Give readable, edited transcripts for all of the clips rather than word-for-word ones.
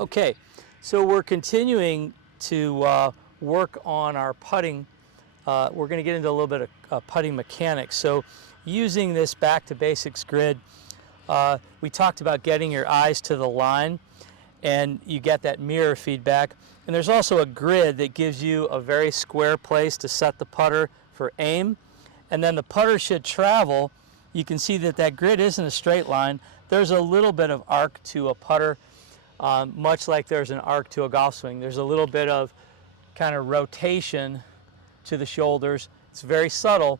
Okay, so we're continuing to work on our putting. We're going to get into a little bit of putting mechanics. So using this back to basics grid, we talked about getting your eyes to the line, and you get that mirror feedback. And there's also a grid that gives you a very square place to set the putter for aim. And then the putter should travel. You can see that that grid isn't a straight line. There's a little bit of arc to a putter, much like there's an arc to a golf swing. There's a little bit of kind of rotation to the shoulders. It's very subtle,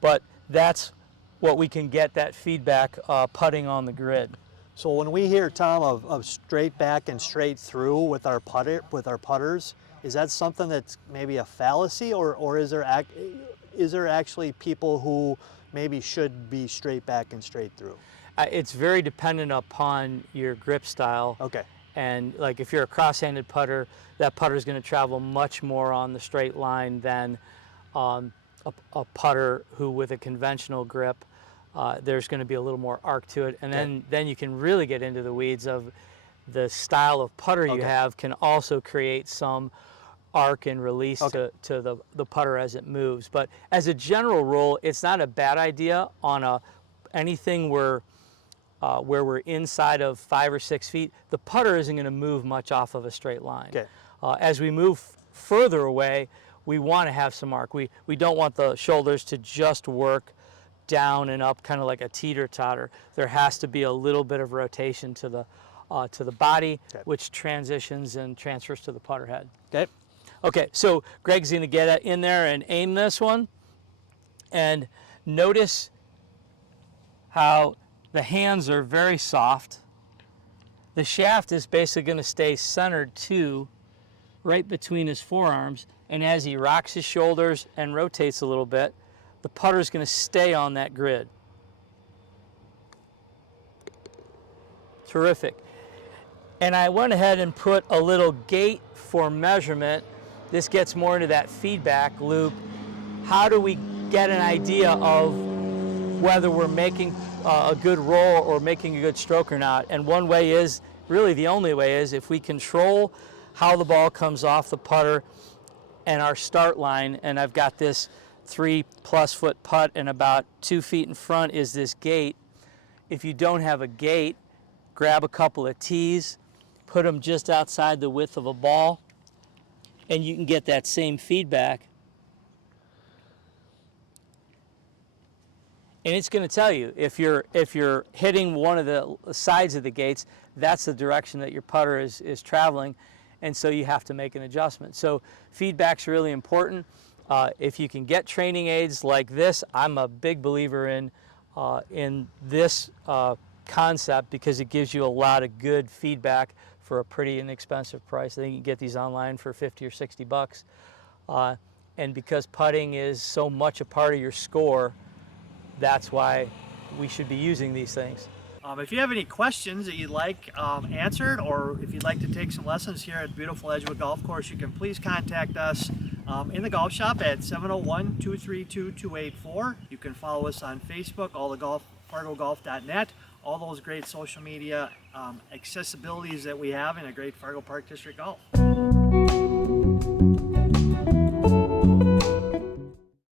but that's what we can get that feedback putting on the grid. So when we hear, Tom, of straight back and straight through with our putters, is that something that's maybe a fallacy, or is there actually people who maybe should be straight back and straight through? It's very dependent upon your grip style. Okay. And like if you're a cross-handed putter, that putter is going to travel much more on the straight line than a putter who with a conventional grip, there's going to be a little more arc to it. And then you can really get into the weeds of the style of putter you have can also create some arc and release to the putter as it moves. But as a general rule, it's not a bad idea on anything where we're inside of 5 or 6 feet. The putter isn't going to move much off of a straight line. Okay. As we move further away, we want to have some arc. We don't want the shoulders to just work down and up, kind of like a teeter-totter. There has to be a little bit of rotation to the body, which transitions and transfers to the putter head. Okay. Okay, so Greg's going to get in there and aim this one, and notice how the hands are very soft. The shaft is basically going to stay centered too, right between his forearms, and as he rocks his shoulders and rotates a little bit, the putter is going to stay on that grid. Terrific. And I went ahead and put a little gate for measurement. This gets more into that feedback loop. How do we get an idea of whether we're making a good roll or making a good stroke or not? And one way is, really the only way is, if we control how the ball comes off the putter and our start line, and I've got this 3+ foot putt and about 2 feet in front is this gate. If you don't have a gate, grab a couple of tees, put them just outside the width of a ball, and you can get that same feedback. And it's going to tell you if you're hitting one of the sides of the gates, that's the direction that your putter is traveling, and so you have to make an adjustment. So feedback's really important. If you can get training aids like this, I'm a big believer in this concept because it gives you a lot of good feedback for a pretty inexpensive price. I think you can get these online for 50 or 60 bucks. And because putting is so much a part of your score, that's why we should be using these things. If you have any questions that you'd like answered, or if you'd like to take some lessons here at beautiful Edgewood Golf Course, you can please contact us in the golf shop at 701-232-2884. You can follow us on Facebook, FargoGolf.net, all those great social media accessibilities that we have in a great Fargo Park District Golf.